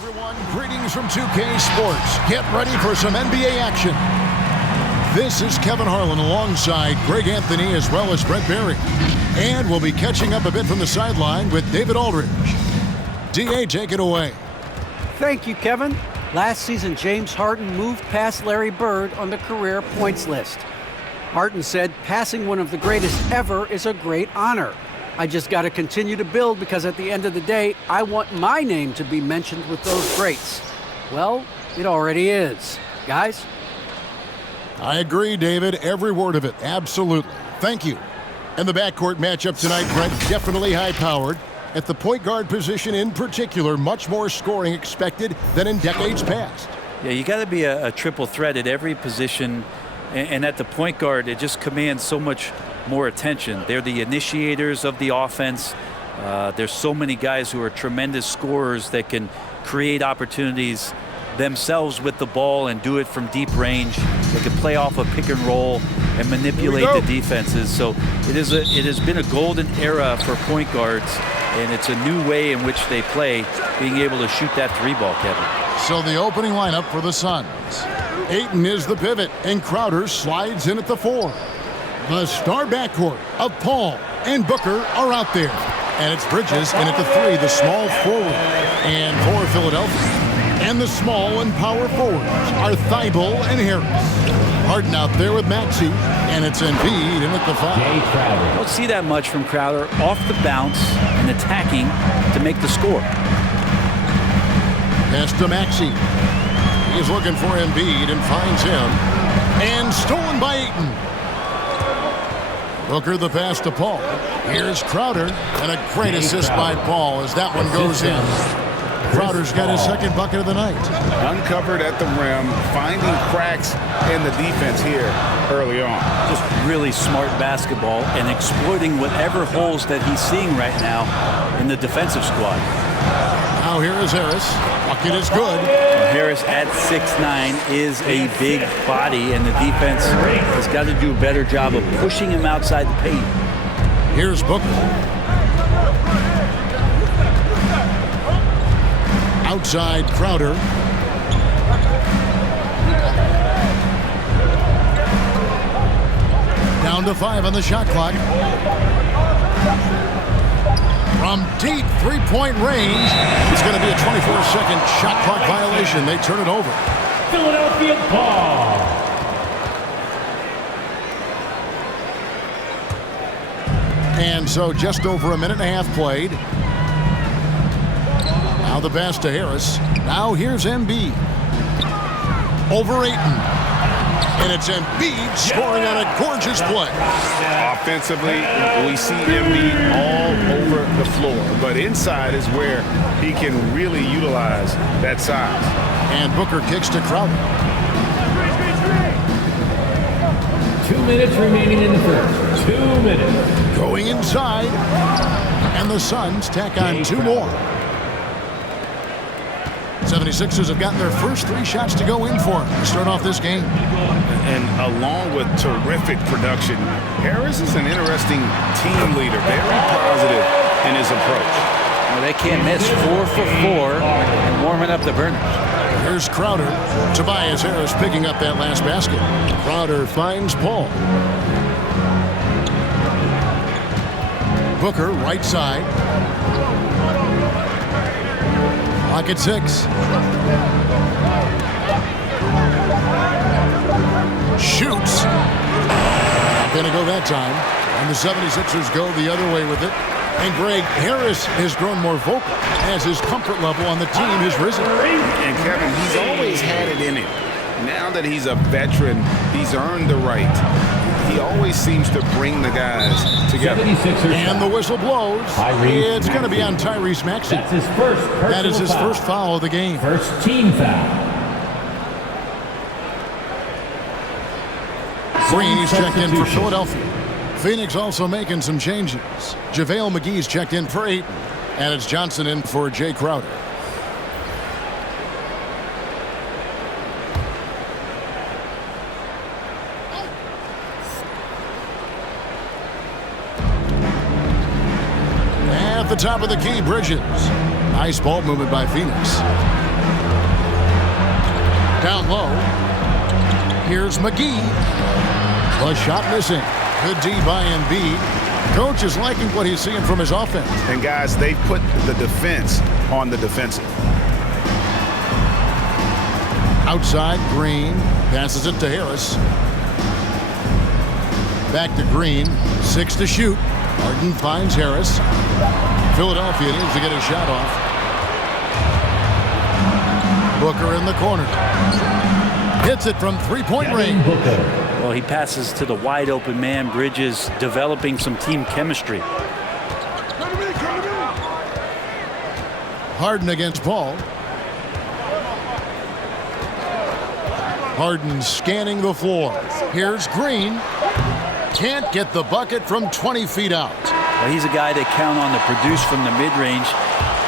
everyone, greetings from 2K Sports. Get ready for some NBA action. This is Kevin Harlan alongside Greg Anthony as well as Brett Berry. And we'll be catching up a bit from the sideline with David Aldridge. DA, take it away. Thank you, Kevin. Last season, James Harden moved past Larry Bird on the career points list. Harden said, passing one of the greatest ever is a great honor. I just got to continue to build because at the end of the day, I want my name to be mentioned with those greats. Well, it already is. Guys? I agree, David. Every word of it. Absolutely. Thank you. And the backcourt matchup tonight, Brett, definitely high-powered. At the point guard position in particular, much more scoring expected than in decades past. Yeah, you got to be a triple threat at every position. And at the point guard, it just commands so much more attention. They're the initiators of the offense. There's so many guys who are tremendous scorers that can create opportunities themselves with the ball and do it from deep range. They can play off a pick and roll and manipulate the defenses. So it has been a golden era for point guards, and it's a new way in which they play, being able to shoot that three ball, Kevin. So the opening lineup for the Suns. Ayton is the pivot, and Crowder slides in at the 4. The star backcourt of Paul and Booker are out there. And it's Bridges in at the 3, the small forward. And for Philadelphia. And the small and power forwards are Thibault and Harris. Harden out there with Maxey. And it's Embiid in at the 5. Don't see that much from Crowder off the bounce and attacking to make the score. Pass to Maxey. He's looking for Embiid and finds him. And stolen by Ayton. Booker the pass to Paul. Here's Crowder, and a great assist by Paul as that one goes in. Crowder's got his second bucket of the night. Uncovered at the rim, finding cracks in the defense here early on. Just really smart basketball and exploiting whatever holes that he's seeing right now in the defensive squad. Now here is Harris. Bucket is good. Harris at 6'9" is a big body, and the defense has got to do a better job of pushing him outside the paint. Here's Booker. Outside Crowder. Down to 5 on the shot clock. From deep three-point range, it's going to be a 24-second shot clock violation. They turn it over. Philadelphia ball. And so just over a minute and a half played. Now the pass to Harris. Now here's Embiid. Over Ayton. And it's Embiid scoring on a gorgeous play. Offensively, we see Embiid all over the floor. But inside is where he can really utilize that size. And Booker kicks to Crowder. 2 minutes remaining in the first. 2 minutes. Going inside. And the Suns tack on 2 more. 76ers have gotten their first 3 shots to go in for them to start off this game. And along with terrific production, Harris is an interesting team leader, very positive in his approach. Well, they can't miss 4 for 4 and warming up the burners. Here's Crowder. Tobias Harris picking up that last basket. Crowder finds Paul. Booker right side. Clock at 6. Shoots. Not going to go that time. And the 76ers go the other way with it. And Greg, Harris has grown more vocal as his comfort level on the team has risen. And Kevin, he's always had it in him. Now that he's a veteran, he's earned the right. He always seems to bring the guys together. And the whistle blows. It's going to be on Tyrese Maxey. That's his first personal foul. That is his first foul of the game. First team foul. Green's checked in for Philadelphia. Phoenix also making some changes. JaVale McGee's checked in for 8. And it's Johnson in for Jay Crowder. At the top of the key, Bridges. Nice ball movement by Phoenix. Down low. Here's McGee. The shot missing. Good D by Embiid. Coach is liking what he's seeing from his offense. And guys, they put the defense on the defensive. Outside, Green passes it to Harris. Back to Green. 6 to shoot. Harden finds Harris. Philadelphia needs to get a shot off. Booker in the corner. Hits it from three-point range. Well, he passes to the wide open man. Bridges developing some team chemistry. Harden against Paul. Harden scanning the floor. Here's Green. Can't get the bucket from 20 feet out. Well, he's a guy they count on to produce from the mid-range.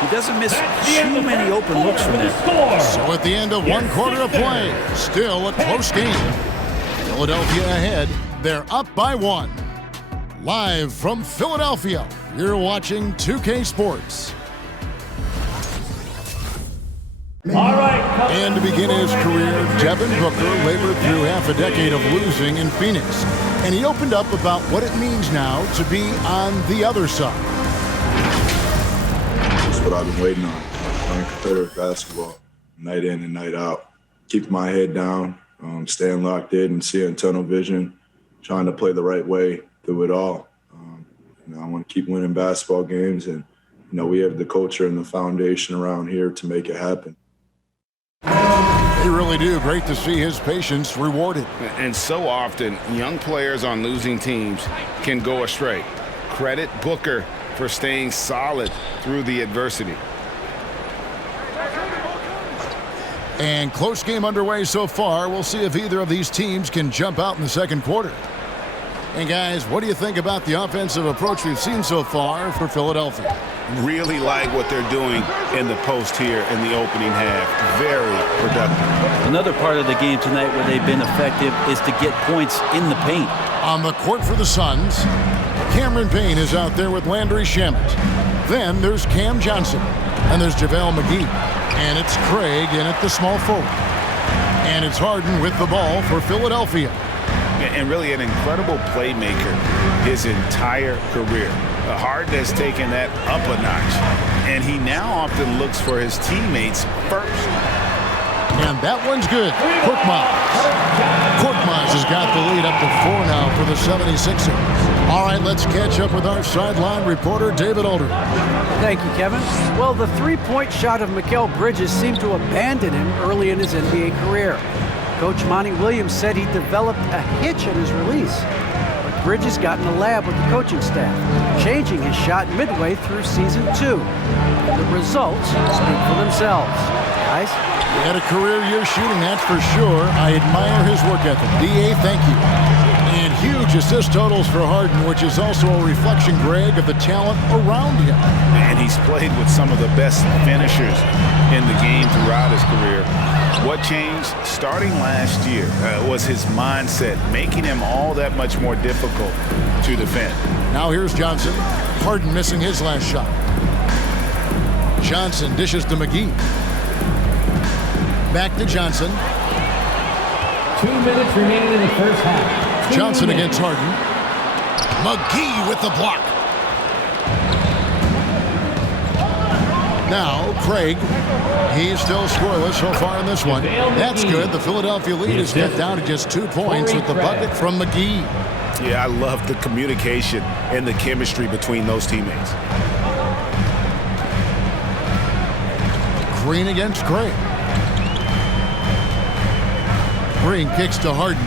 He doesn't miss too many open looks from there. So at the end of one quarter of play, still a close game. Philadelphia ahead. They're up by 1. Live from Philadelphia, you're watching 2K Sports. All right. And to begin his career, Devin Booker labored through half a decade of losing in Phoenix. And he opened up about what it means now to be on the other side. That's what I've been waiting on. Playing competitive basketball, night in and night out. Keep my head down, staying locked in and seeing tunnel vision, trying to play the right way through it all. I want to keep winning basketball games, and we have the culture and the foundation around here to make it happen. They really do. Great to see his patience rewarded. And so often, young players on losing teams can go astray. Credit Booker for staying solid through the adversity. And close game underway so far. We'll see if either of these teams can jump out in the second quarter. And guys, what do you think about the offensive approach we've seen so far for Philadelphia? Really like what they're doing in the post here in the opening half. Very productive. Another part of the game tonight where they've been effective is to get points in the paint. On the court for the Suns, Cameron Payne is out there with Landry Shamet. Then there's Cam Johnson, and there's JaVale McGee. And it's Craig in at the small forward. And it's Harden with the ball for Philadelphia. And really an incredible playmaker his entire career. Harden has taken that up a notch, and he now often looks for his teammates first. And that one's good. Korkmaz has got the lead up to 4 now for the 76ers. All right, let's catch up with our sideline reporter, David Alder. Thank you, Kevin. Well, the three-point shot of Mikal Bridges seemed to abandon him early in his NBA career. Coach Monty Williams said he developed a hitch in his release. But Bridges got in the lab with the coaching staff, changing his shot midway through season 2. And the results speak for themselves. Guys? He had a career year shooting, that's for sure. I admire his work ethic. D.A., thank you. And huge assist totals for Harden, which is also a reflection, Greg, of the talent around him. And he's played with some of the best finishers in the game throughout his career. What changed starting last year was his mindset, making him all that much more difficult to defend. Now here's Johnson. Harden missing his last shot. Johnson dishes to McGee. Back to Johnson. 2 minutes remaining in the first half. Johnson against Harden. McGee with the block. Now, Craig, he's still scoreless so far in this one. That's good. The Philadelphia lead is cut down to just 2 points with the bucket from McGee. Yeah, I love the communication and the chemistry between those teammates. Green against Craig. Green kicks to Harden.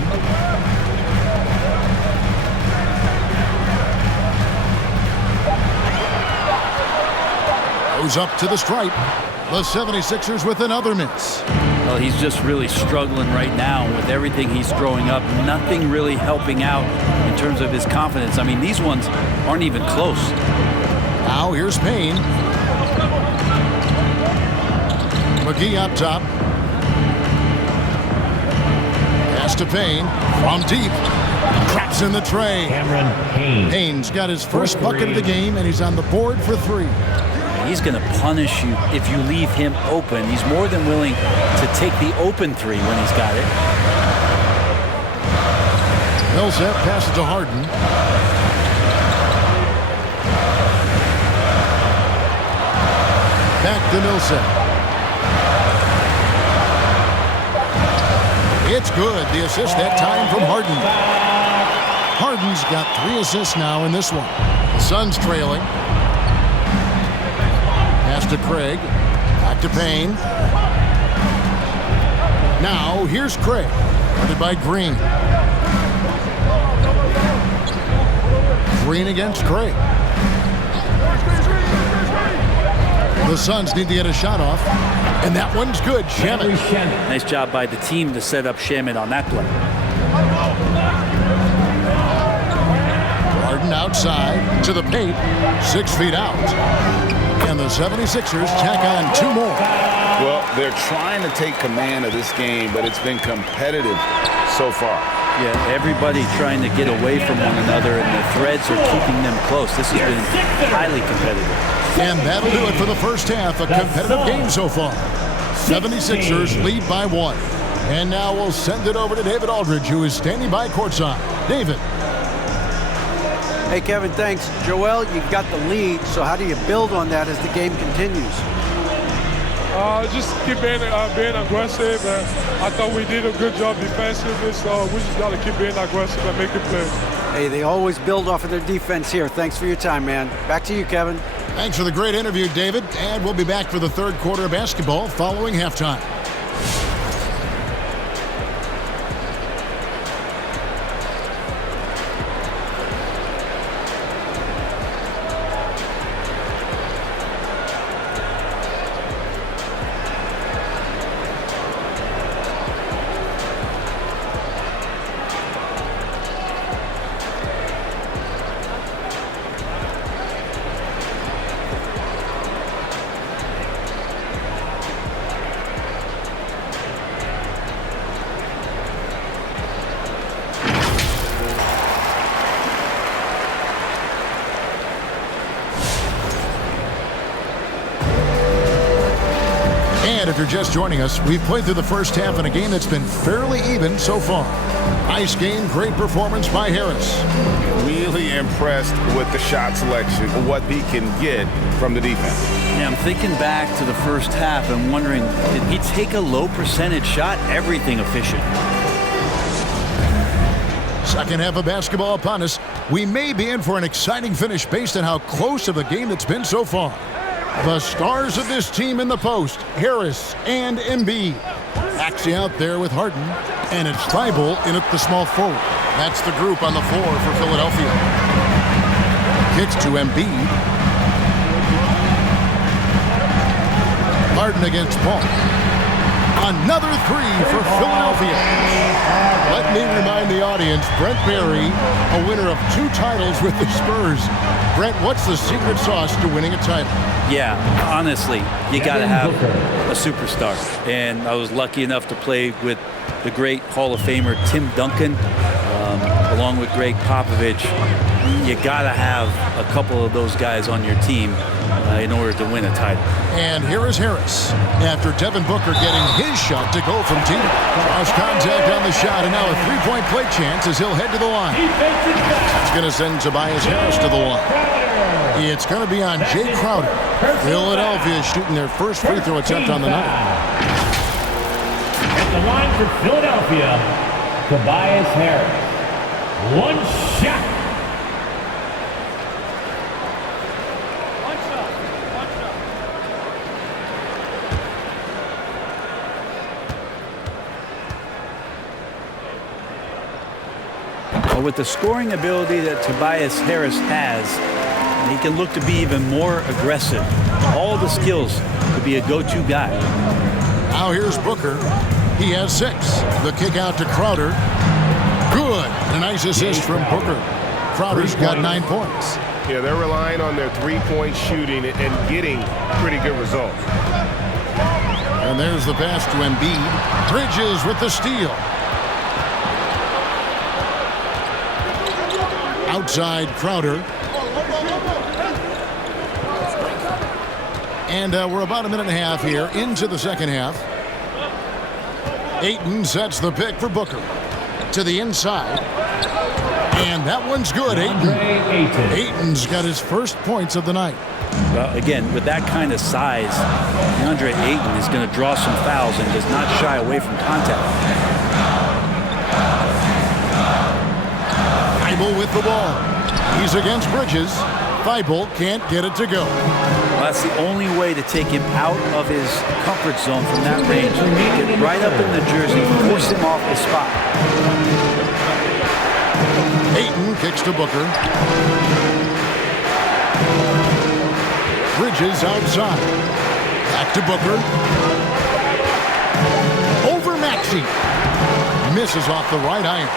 Goes up to the stripe. The 76ers with another miss. Well, he's just really struggling right now with everything he's throwing up. Nothing really helping out in terms of his confidence. I mean, these ones aren't even close. Now here's Payne. McGee up top. Pass to Payne from deep. Traps in the tray. Cameron Payne. Payne's got his first bucket of the game, and he's on the board for 3. He's going to punish you if you leave him open. He's more than willing to take the open 3 when he's got it. Millsap passes to Harden. Back to Millsap. It's good. The assist that time from Harden. Harden's got 3 assists now in this one. The Suns trailing. Pass to Craig. Back to Payne. Now here's Craig. Guarded by Green. Green against Craig. The Suns need to get a shot off. And that one's good. Shamet. Nice job by the team to set up Shamet on that play. Harden outside to the paint. 6 feet out. And the 76ers tack on 2 more. Well, they're trying to take command of this game, but it's been competitive so far. Yeah, everybody trying to get away from one another, and the threads are keeping them close. This has been highly competitive. And that'll do it for the first half. A competitive game so far. 76ers lead by 1. And now we'll send it over to David Aldridge, who is standing by courtside. David. Hey, Kevin, thanks. Joel, you've got the lead, so how do you build on that as the game continues? Just keep being aggressive. And I thought we did a good job defensively, so we just got to keep being aggressive and making plays. Hey, they always build off of their defense here. Thanks for your time, man. Back to you, Kevin. Thanks for the great interview, David. And we'll be back for the 3rd quarter of basketball following halftime. And if you're just joining us, we've played through the first half in a game that's been fairly even so far. Nice game, great performance by Harris. Really impressed with the shot selection, what he can get from the defense. Yeah, I'm thinking back to the first half and wondering, did he take a low percentage shot? Everything efficient. Second half of basketball upon us. We may be in for an exciting finish based on how close of a game it's been so far. The stars of this team in the post, Harris and Embiid. Axie out there with Harden, and it's Thibault in at the small forward. That's the group on the floor for Philadelphia. Kicks to Embiid. Harden against Paul. Another 3 for Philadelphia. Let me remind the audience, Brent Barry, a winner of 2 titles with the Spurs. Brent, what's the secret sauce to winning a title? Yeah, honestly, you got to have a superstar. And I was lucky enough to play with the great Hall of Famer Tim Duncan, along with Greg Popovich. You got to have a couple of those guys on your team in order to win a title. And here is Harris after Devin Booker getting his shot to go from deep. Cross contact on the shot, and now a 3-point play chance as he'll head to the line. It's going to send Tobias Harris to the line. It's going to be on Jay Crowder. Philadelphia shooting their first free throw attempt on the night. At the line for Philadelphia, Tobias Harris. 1 shot. With the scoring ability that Tobias Harris has, he can look to be even more aggressive. All the skills to be a go-to guy. Now here's Booker. He has 6. The kick out to Crowder. Good. A nice assist from Booker. Crowder's got 9 points. Yeah, they're relying on their 3-point shooting and getting pretty good results. And there's the pass to Embiid. Bridges with the steal. Outside Crowder. And we're about a minute and a half here into the second half. Ayton sets the pick for Booker. To the inside. And that one's good, Ayton. Ayton's got his first points of the night. Well, again, with that kind of size, DeAndre Ayton is going to draw some fouls and does not shy away from contact. Thibault with the ball. He's against Bridges. Thibault can't get it to go. Well, that's the only way to take him out of his comfort zone from that range. Get right up in the jersey, force him off the spot. Ayton kicks to Booker. Bridges outside. Back to Booker. Over Maxey. Misses off the right iron.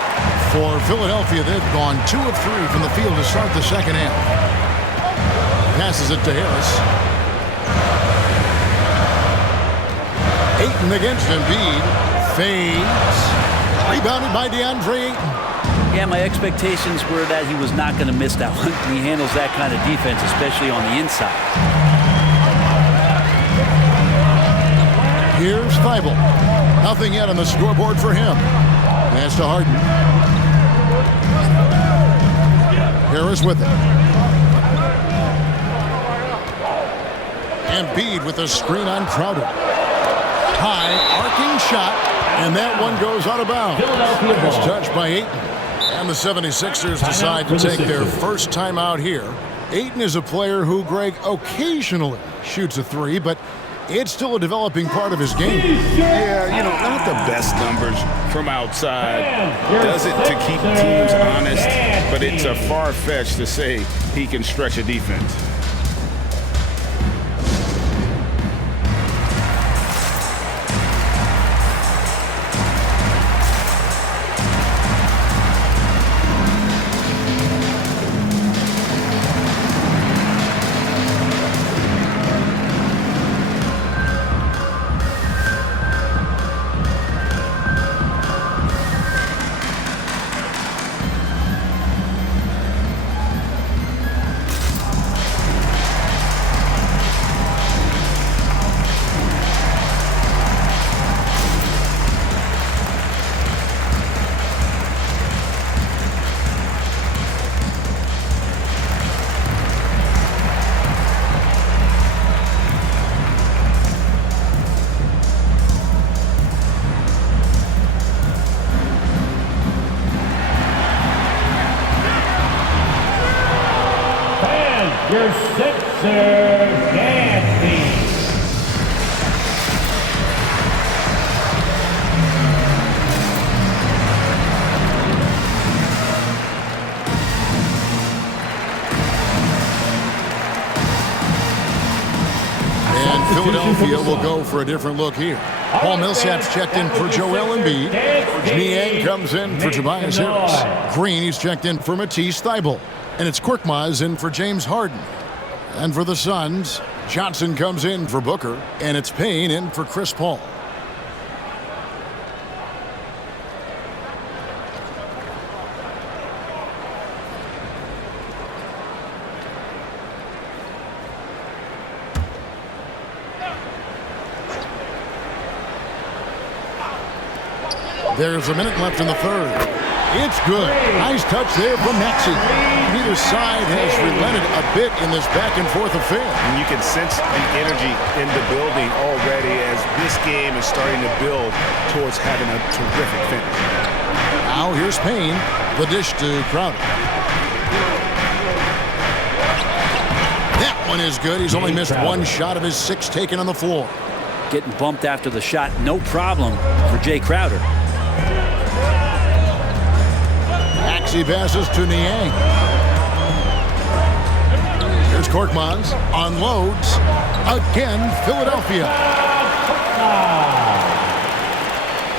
For Philadelphia, they've gone 2 of 3 from the field to start the second half. Passes it to Harris. Ayton against Embiid. Fades. Rebounded by DeAndre Ayton. Yeah, my expectations were that he was not going to miss that one. He handles that kind of defense, especially on the inside. Here's Thibault. Nothing yet on the scoreboard for him. Pass to Harden. Harris with it. Embiid with a screen on Crowder. High, arcing shot, and that one goes out of bounds. It's touched by Ayton. And the 76ers decide to take their first time out here. Ayton is a player who, Greg, occasionally shoots a three, but it's still a developing part of his game. Yeah, you know, not the best numbers from outside. Does it to keep teams honest, but it's a far-fetched to say he can stretch a defense. Your Sixers dance team. And Philadelphia will go for a different look here. Paul Millsap's checked in for Joel Embiid. Niang comes in for Tobias Harris. Green, he's checked in for Matisse Thybulle. And it's Korkmaz in for James Harden. And for the Suns, Johnson comes in for Booker. And it's Payne in for Chris Paul. There's a minute left in the third. It's good. Nice touch there from Maxey. Neither side has relented a bit in this back-and-forth affair. And you can sense the energy in the building already as this game is starting to build towards having a terrific finish. Now here's Payne. The dish to Crowder. That one is good. He's only missed one shot of his 6 taken on the floor. Getting bumped after the shot, no problem for Jay Crowder. Maxey passes to Niang. Here's Korkmaz. Unloads. Again, Philadelphia.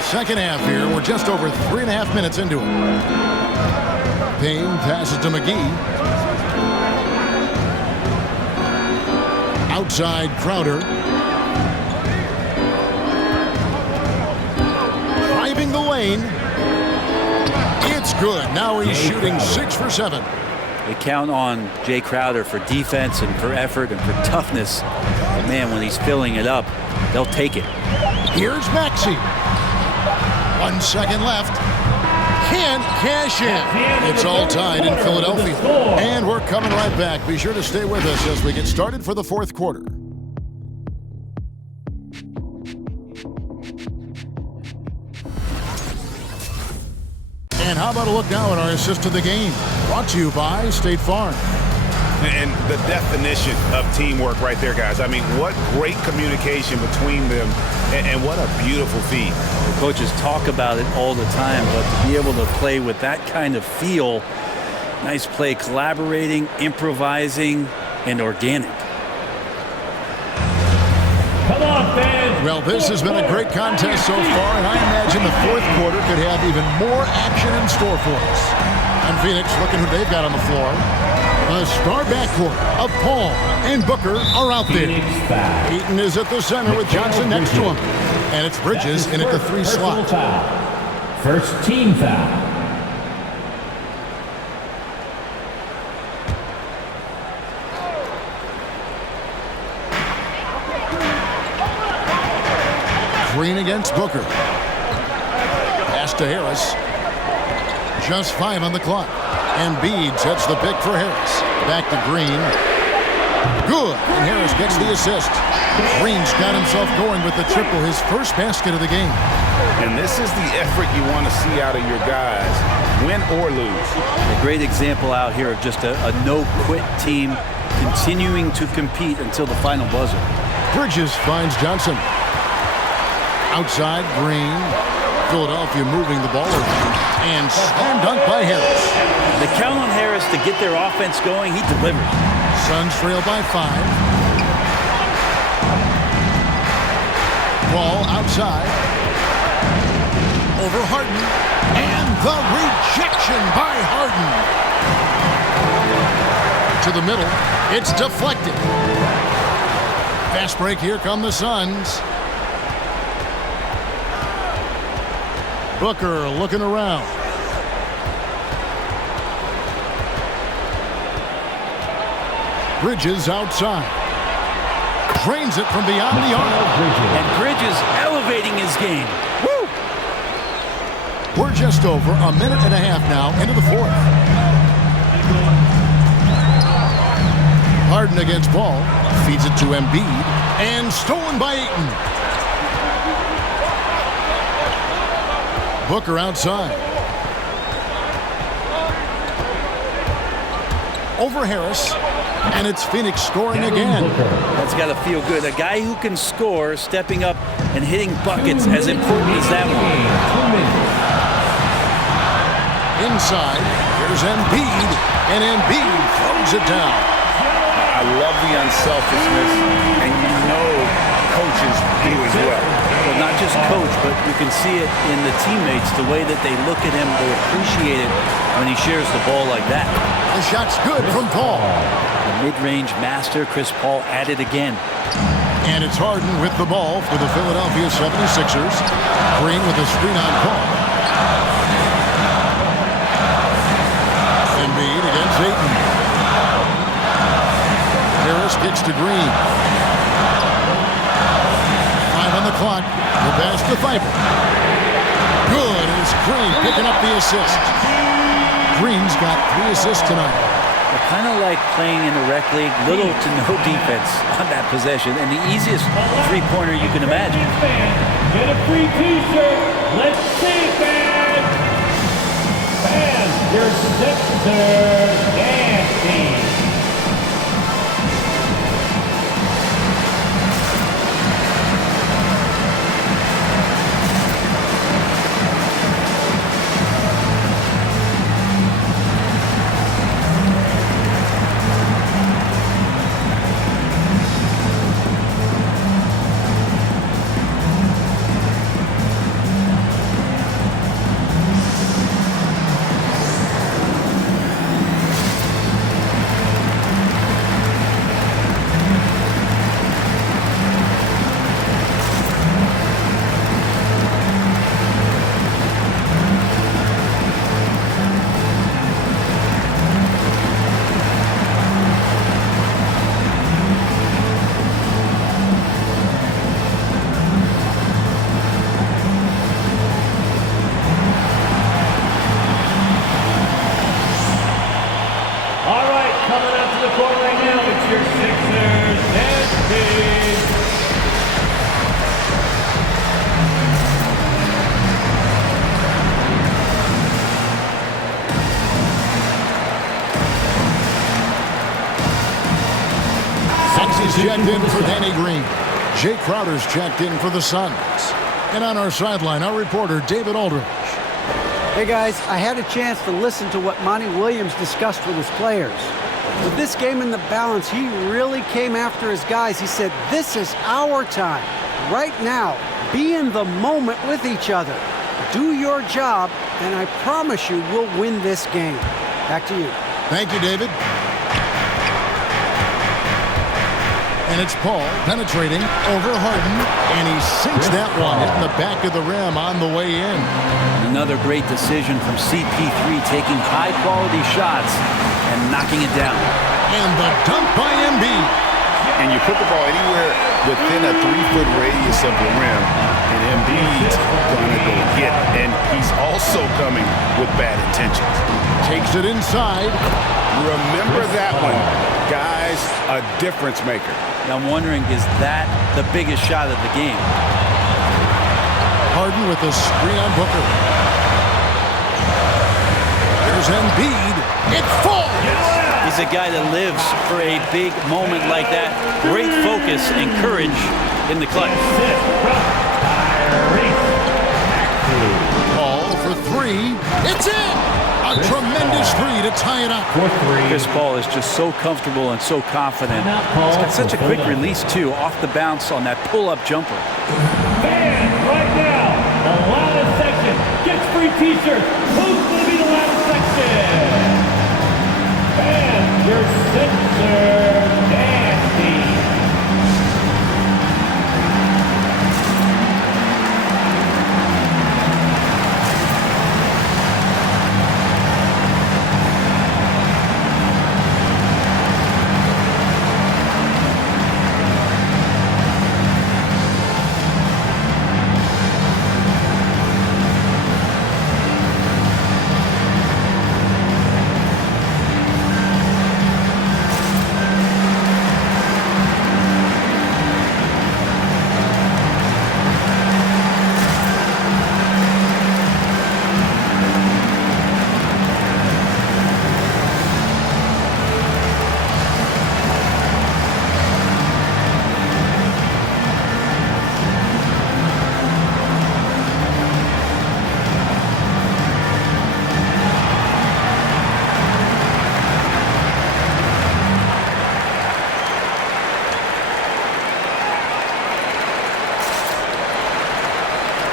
Second half here. We're just over 3.5 minutes into it. Payne passes to McGee. Outside Crowder. Driving the lane. It's good. Now he's shooting 6 for 7. They count on Jay Crowder for defense and for effort and for toughness. But man, when he's filling it up, they'll take it. Here's Maxey. 1 second left. Can't cash in. It's all tied in Philadelphia. And we're coming right back. Be sure to stay with us as we get started for the fourth quarter. And how about a look now at our assist to the game? Brought to you by State Farm. And the definition of teamwork right there, guys. I mean, what great communication between them, and what a beautiful feat. The coaches talk about it all the time, but to be able to play with that kind of feel, nice play, collaborating, improvising, and organic. Come on, fans. Well, this has been a great contest so far, and I imagine the fourth quarter could have even more action in store for us. And Phoenix, looking who they've got on the floor. The star backcourt of Paul and Booker are out there. Eaton is at the center with Johnson next to him. And it's Bridges in at the 3 slot. First team foul. Green against Booker. Pass to Harris. Just 5 on the clock. And Bede sets the pick for Harris. Back to Green. Good. And Harris gets the assist. Green's got himself going with the triple, his first basket of the game. And this is the effort you want to see out of your guys, win or lose. A great example out here of just a no-quit team continuing to compete until the final buzzer. Bridges finds Johnson. Outside, Green. Philadelphia moving the ball around. And slam dunk by Harris. They count on Harris to get their offense going. He delivers. Suns trail by 5. Ball outside. Over Harden. And the rejection by Harden. To the middle. It's deflected. Fast break. Here come the Suns. Booker looking around. Bridges outside. Drains it from beyond the arc. And Bridges elevating his game. Woo! We're just over a minute and a half now into the fourth. Harden against Paul. Feeds it to Embiid. And stolen by Ayton. Booker outside. Over Harris. And it's Phoenix scoring again. That's got to feel good. A guy who can score, stepping up and hitting buckets, as important as that one. Inside. Here's Embiid. And Embiid throws it down. I love the unselfishness, and you know coaches do as well. Well, not just coach, but you can see it in the teammates, the way that they look at him, they appreciate it when he shares the ball like that. The shot's good from Paul. The mid-range master, Chris Paul, at it again. And it's Harden with the ball for the Philadelphia 76ers. Green with a screen on Paul. Embiid against Ayton. Harris gets to Green. 5 on the clock. The pass to Thibault. Good. And it's Green picking up the assist. Green's got 3 assists tonight. They're kind of like playing in the rec league, little to no defense on that possession, and the easiest three-pointer you can imagine. Get a free T-shirt. Let's see it, fans. Fans, your Sixers dance team. checked in for Danny Green. Jay Crowder's checked in for the Suns. And on our sideline, our reporter, David Aldridge. Hey guys, I had a chance to listen to what Monty Williams discussed with his players. With this game in the balance, he really came after his guys. He said, this is our time. Right now, be in the moment with each other. Do your job, and I promise you we'll win this game. Back to you. Thank you, David. And it's Paul penetrating over Harden, and he sinks that one, hitting the back of the rim on the way in. Another great decision from CP3, taking high-quality shots and knocking it down. And the dunk by Embiid. And you put the ball anywhere within a 3-foot radius of the rim, and Embiid's gonna go get, and he's also coming with bad intentions. Takes it inside. Remember that one, guys, a difference maker. Now I'm wondering, is that the biggest shot of the game? Harden with the screen on Booker. There's Embiid. It falls. He's a guy that lives for a big moment like that. Great focus and courage in the clutch. Paul for three. It's in. A tremendous three to tie it up. Chris Paul is just so comfortable and so confident. He's got such a quick release, too, off the bounce on that pull-up jumper. Fans, right now, the loudest section gets free T-shirts. Who's going to be the loudest section? And your censor, Nasty.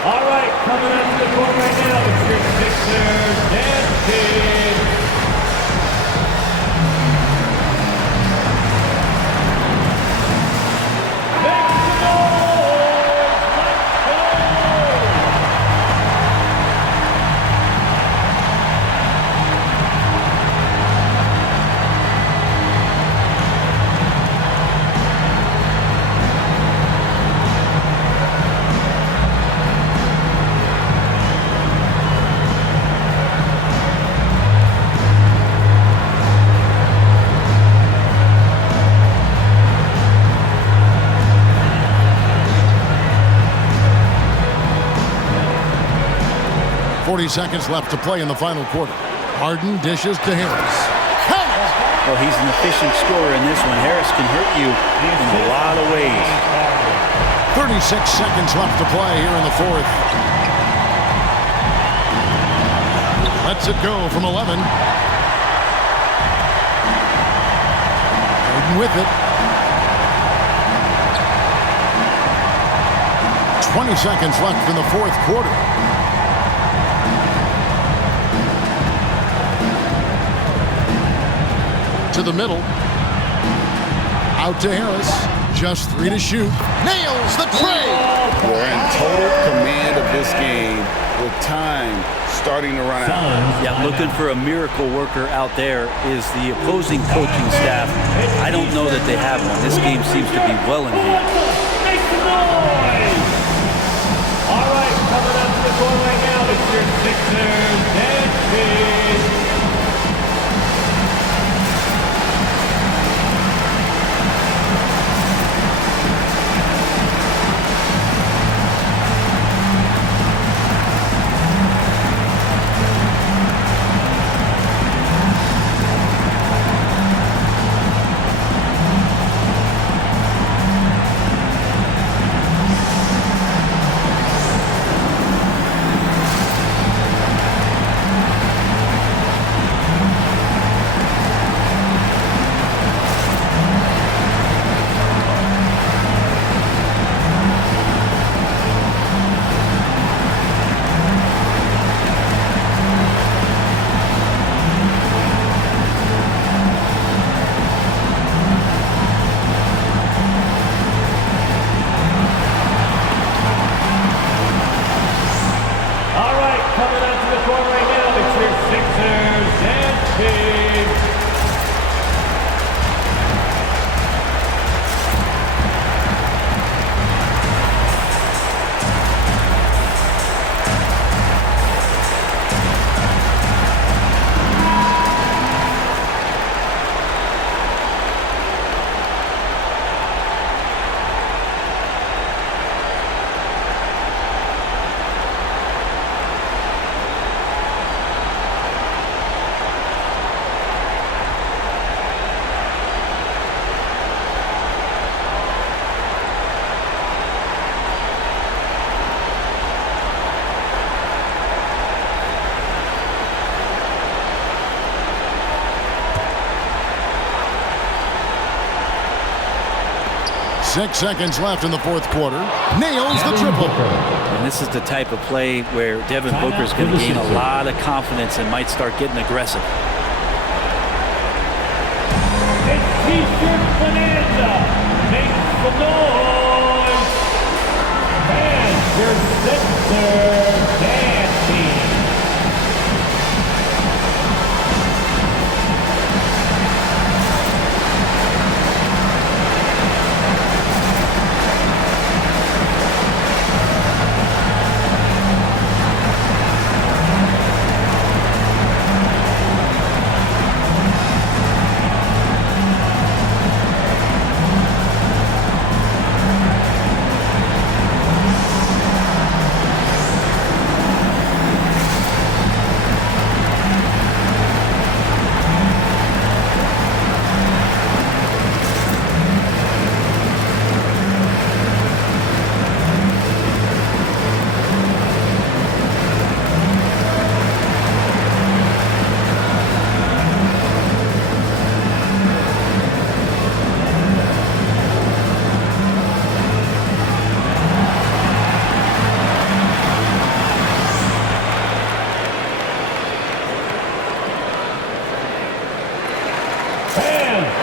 All right, coming up to the court right now, it's your Sixers, Dancing. Make some noise! Let's go. 40 seconds left to play in the final quarter. Harden dishes to Harris. Count! Well, he's an efficient scorer in this one. Harris can hurt you in a lot of ways. 36 seconds left to play here in the fourth. Lets it go from 11. Harden with it. 20 seconds left in the fourth quarter. To the middle. Out to Harris. Just 3 to shoot. Nails the tray. We're in total command of this game with time starting to run out. Yeah, looking for a miracle worker out there is the opposing coaching staff. I don't know that they have one. This game seems to be well in hand. Make some noise! All right, coming up to the court right now, it's your Sixers, Dancing. 6 seconds left in the fourth quarter. Nails the triple. And this is the type of play where Devin Booker is going to gain a lot of confidence and might start getting aggressive. It's T-shirt Bonanza. Make some noise. And your Sixers dance team.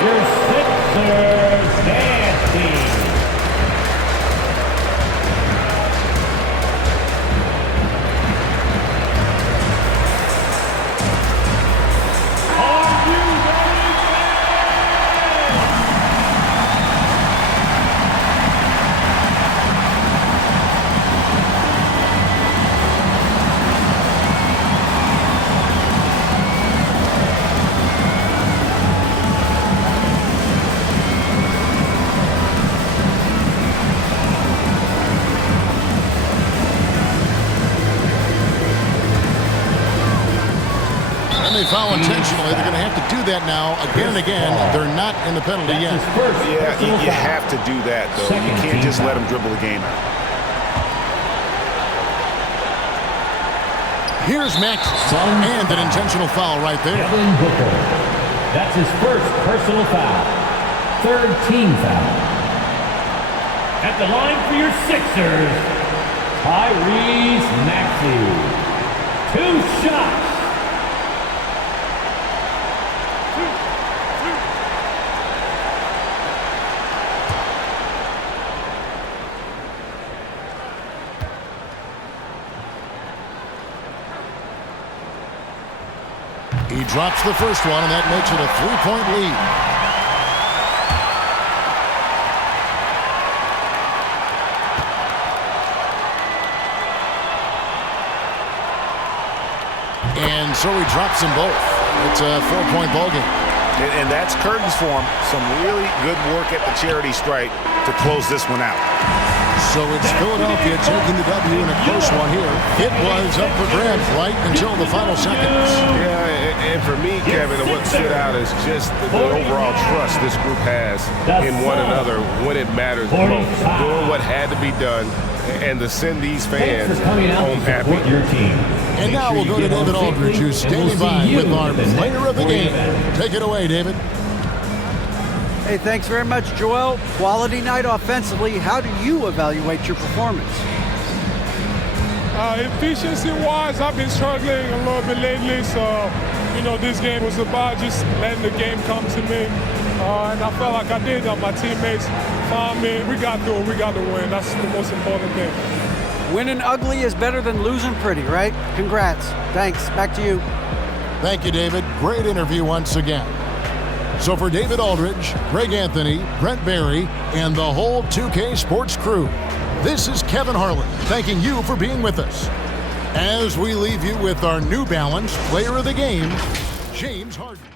Your Sixers dance team. Are you ready, fans? And they foul intentionally. They're going to have to do that now again and again. They're not in the penalty yet. Yeah, you have to do that, though. You can't just let them dribble the game out. Here's Max, and an intentional foul right there. Devin Booker. That's his first personal foul. Third team foul. At the line for your Sixers, Tyrese Maxey. 2 shots. He drops the first one, and that makes it a 3-point lead. And so he drops them both. It's a 4-point ball game. And that's curtains for him. Some really good work at the charity stripe to close this one out. So it's Philadelphia taking the W in a close one here. It was up for grabs right until the final seconds. Yeah, and for me, Kevin, what stood out is just the overall trust this group has in one another when it matters the most. Doing what had to be done and to send these fans home happy. And now we'll go to David Aldridge, who's standing by with our player of the game. Take it away, David. Hey, thanks very much, Joel. Quality night offensively. How do you evaluate your performance? Efficiency-wise, I've been struggling a little bit lately, so, this game was about just letting the game come to me. And I felt like I did. My teammates found me. We got to win. That's the most important thing. Winning ugly is better than losing pretty, right? Congrats. Thanks. Back to you. Thank you, David. Great interview once again. So for David Aldridge, Greg Anthony, Brent Barry, and the whole 2K Sports crew, this is Kevin Harlan thanking you for being with us. As we leave you with our New Balance Player of the Game, James Harden.